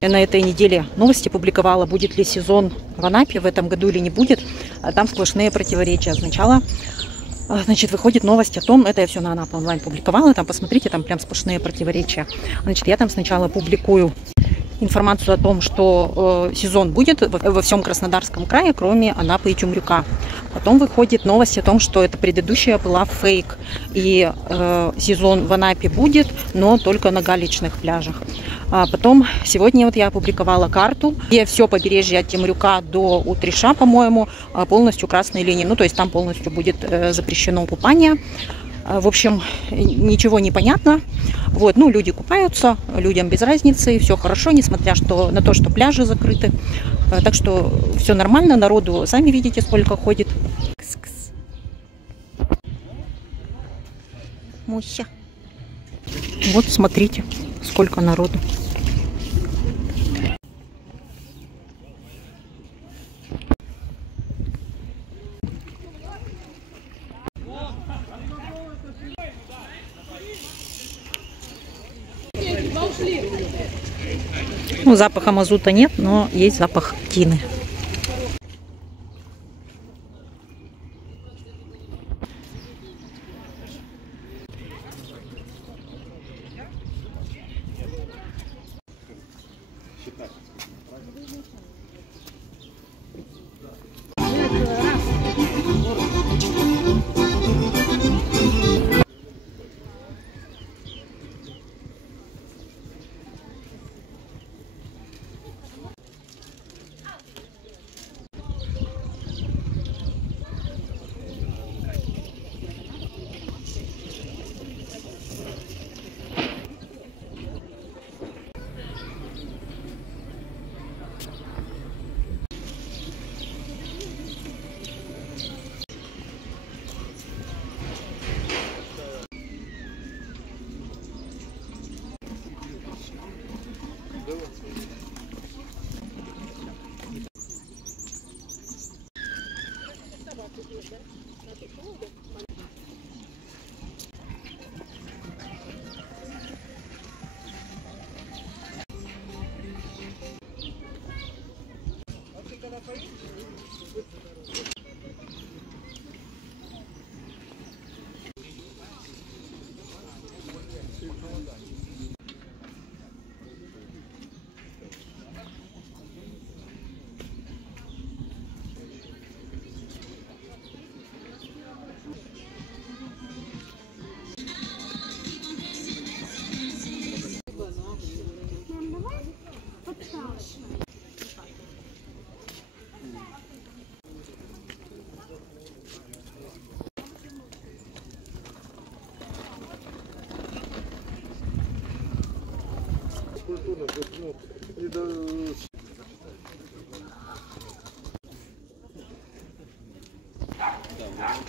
Я на этой неделе новости публиковала, будет ли сезон в Анапе в этом году или не будет. Там сплошные противоречия. Сначала, значит, выходит новость о том, это я все на Анапа онлайн публиковала, там посмотрите, там прям сплошные противоречия. Значит, я там сначала публикую информацию о том, что сезон будет во всем Краснодарском крае, кроме Анапы и Тюмрюка. Потом выходит новость о том, что это предыдущая была фейк, и сезон в Анапе будет, но только на галечных пляжах. А потом сегодня вот я опубликовала карту, где все побережье от Темрюка до Утриша, по-моему, полностью красной линии. Ну, то есть там полностью будет запрещено купание. В общем, ничего не понятно. Вот, ну, люди купаются, людям без разницы, и все хорошо, несмотря на то, что пляжи закрыты. Так что все нормально, народу, сами видите, сколько ходит. Кс-кс. Муся. Вот, смотрите, сколько народу. Ну, запаха мазута нет, но есть запах тины.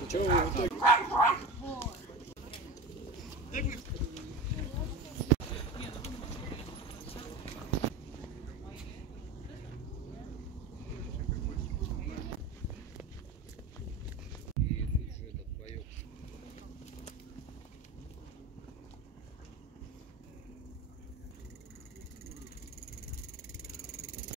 Чего вы в итоге?